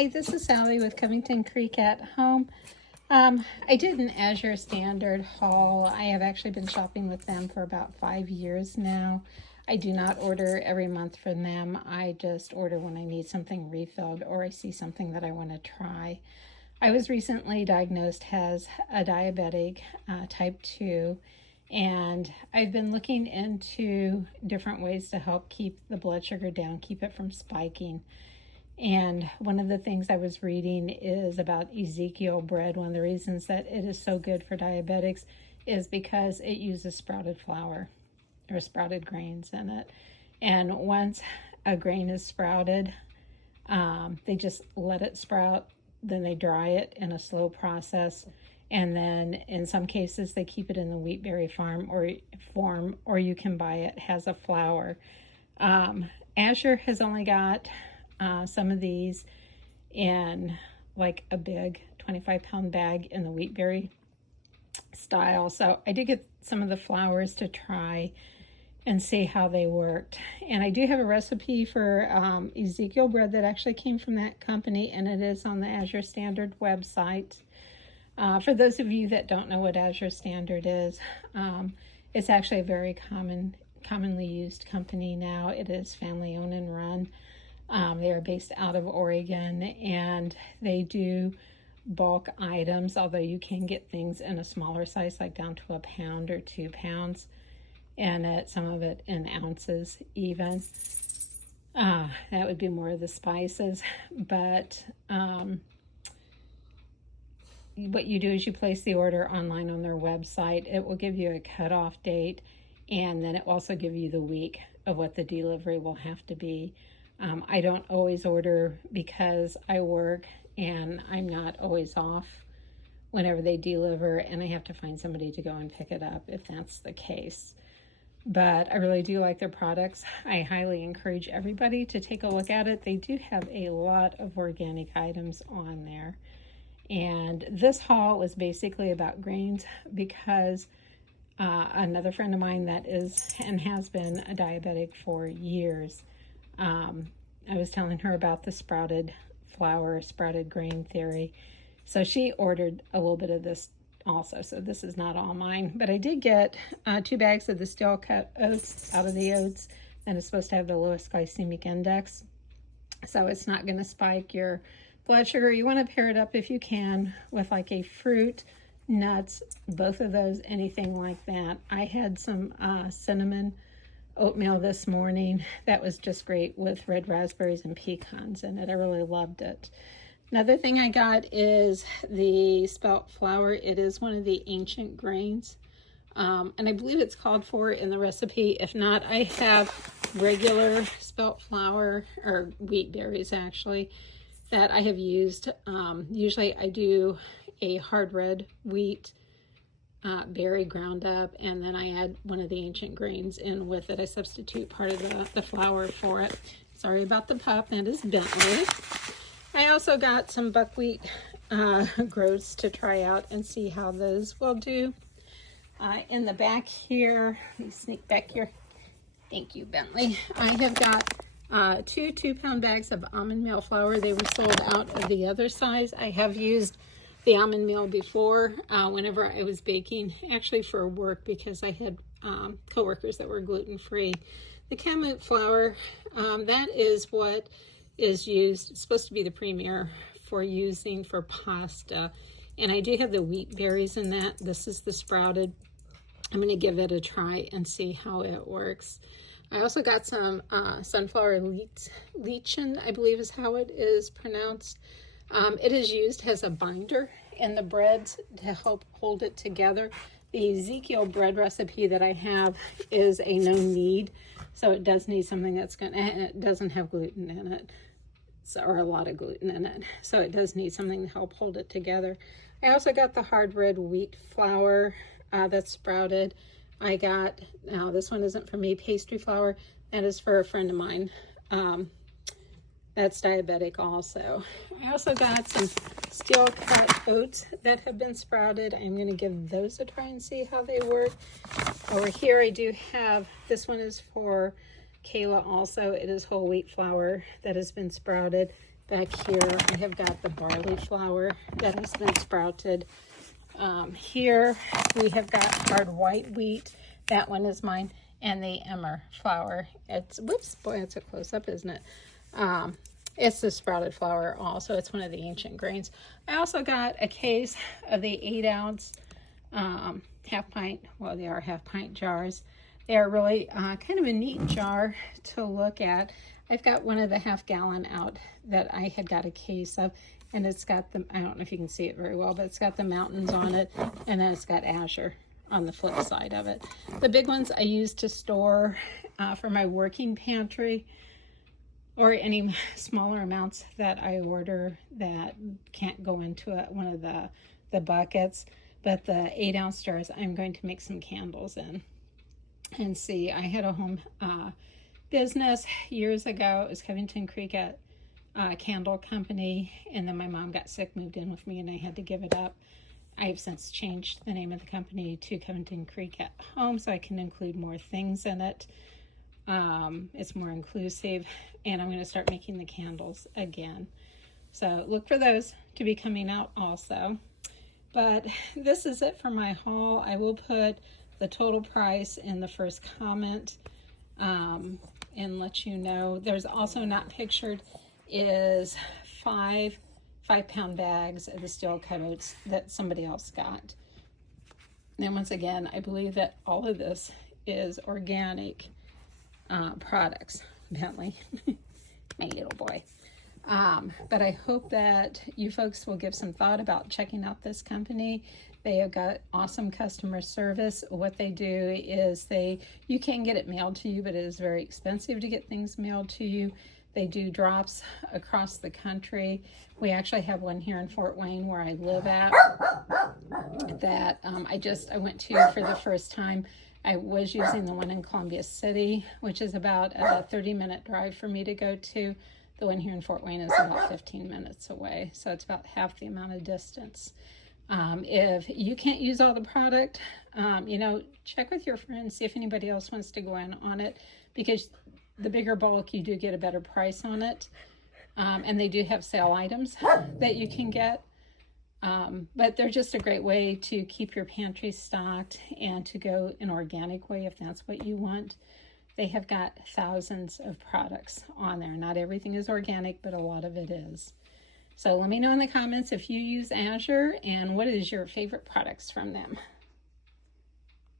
Hi, this is Sally with Covington Creek at Home. I did an Azure Standard haul. I have actually been shopping with them for about 5 years now. I do not order every month from them. I just order when I need something refilled or I see something that I want to try. I was recently diagnosed as a diabetic, type 2, and I've been looking into different ways to help keep the blood sugar down, keep it from spiking. And one of the things I was reading is about Ezekiel bread. One of the reasons that it is so good for diabetics is because it uses sprouted flour or sprouted grains in it. And once a grain is sprouted, they just let it sprout, then they dry it in a slow process. And then in some cases, they keep it in the wheat berry form, or you can buy it has a flour. Azure has only got some of these in like a big 25-pound bag in the wheat berry style. So I did get some of the flours to try and see how they worked. And I do have a recipe for Ezekiel bread that actually came from that company, and it is on the Azure Standard website. For those of you that don't know what Azure Standard is, it's actually a very commonly used company now. It is family owned and run. They are based out of Oregon, and they do bulk items, although you can get things in a smaller size, like down to a pound or 2 pounds, and some of it in ounces even. That would be more of the spices, but what you do is you place the order online on their website. It will give you a cutoff date, and then it will also give you the week of what the delivery will have to be. I don't always order because I work and I'm not always off whenever they deliver, and I have to find somebody to go and pick it up if that's the case. But I really do like their products. I highly encourage everybody to take a look at it. They do have a lot of organic items on there. And this haul was basically about grains because another friend of mine that is and has been a diabetic for years, I was telling her about the sprouted flour, sprouted grain theory. So she ordered a little bit of this also. So this is not all mine. But I did get 2 bags of the steel cut oats out of the oats. And it's supposed to have the lowest glycemic index. So it's not going to spike your blood sugar. You want to pair it up if you can with like a fruit, nuts, both of those, anything like that. I had some cinnamon oatmeal this morning that was just great with red raspberries and pecans in it. I really loved it. Another thing I got is the spelt flour. It is one of the ancient grains, and I believe it's called for in the recipe. If not, I have regular spelt flour, or wheat berries actually, that I have used. Usually I do a hard red wheat berry ground up, and then I add one of the ancient grains in with it. I substitute part of the flour for it. Sorry about the pup, that is Bentley. I also got some buckwheat groats to try out and see how those will do. In the back here, let me sneak back here. Thank you, Bentley. I have got 2 2-pound bags of almond meal flour. They were sold out of the other size. I have used the almond meal before whenever I was baking, actually for work, because I had coworkers that were gluten-free. The kamut flour, that is what is used. It's supposed to be the premier for using for pasta, and I do have the wheat berries in that. This is the sprouted. I'm going to give it a try and see how it works. I also got some sunflower lichen, I believe is how it is pronounced. It is used as a binder in the breads to help hold it together. The Ezekiel bread recipe that I have is a no knead, so it does need something that's and it doesn't have gluten in it, or a lot of gluten in it, so it does need something to help hold it together. I also got the hard red wheat flour that's sprouted. I got, now this one isn't for me, pastry flour. That is for a friend of mine. That's diabetic also. I also got some steel cut oats that have been sprouted. I'm going to give those a try and see how they work. Over here I do have, this one is for Kayla also. It is whole wheat flour that has been sprouted. Back here, I have got the barley flour that has been sprouted. Here, we have got hard white wheat. That one is mine. And the emmer flour. It's, whoops, boy, it's a close-up, isn't it? It's the sprouted flour also. It's one of the ancient grains. I also got a case of the 8-ounce half pint, well, they are half pint jars. They are really kind of a neat jar to look at. I've got one of the half-gallon out that I had got a case of, and it's got the, I don't know if you can see it very well, but it's got the mountains on it, and then it's got Azure on the flip side of it. The big ones I use to store for my working pantry, or any smaller amounts that I order that can't go into one of the buckets. But the 8-ounce jars, I'm going to make some candles in. And see, I had a home business years ago. It was Covington Creek at Candle Company, and then my mom got sick, moved in with me, and I had to give it up. I have since changed the name of the company to Covington Creek at Home, so I can include more things in it. It's more inclusive, and I'm going to start making the candles again. So look for those to be coming out also. But this is it for my haul. I will put the total price in the first comment and let you know. There's also not pictured is 5-pound bags of the steel coats that somebody else got. And once again, I believe that all of this is organic products. Bentley, my little boy. But I hope that you folks will give some thought about checking out this company. They have got awesome customer service. What they do is you can get it mailed to you, but it is very expensive to get things mailed to you. They do drops across the country. We actually have one here in Fort Wayne where I live at that I went to for the first time. I was using the one in Columbia City, which is about a 30-minute drive for me to go to. The one here in Fort Wayne is about 15 minutes away, so it's about half the amount of distance. If you can't use all the product, check with your friends, see if anybody else wants to go in on it, because the bigger bulk, you do get a better price on it. And they do have sale items that you can get. But they're just a great way to keep your pantry stocked and to go an organic way if that's what you want. They have got thousands of products on there. Not everything is organic, but a lot of it is. So let me know in the comments if you use Azure and what is your favorite products from them.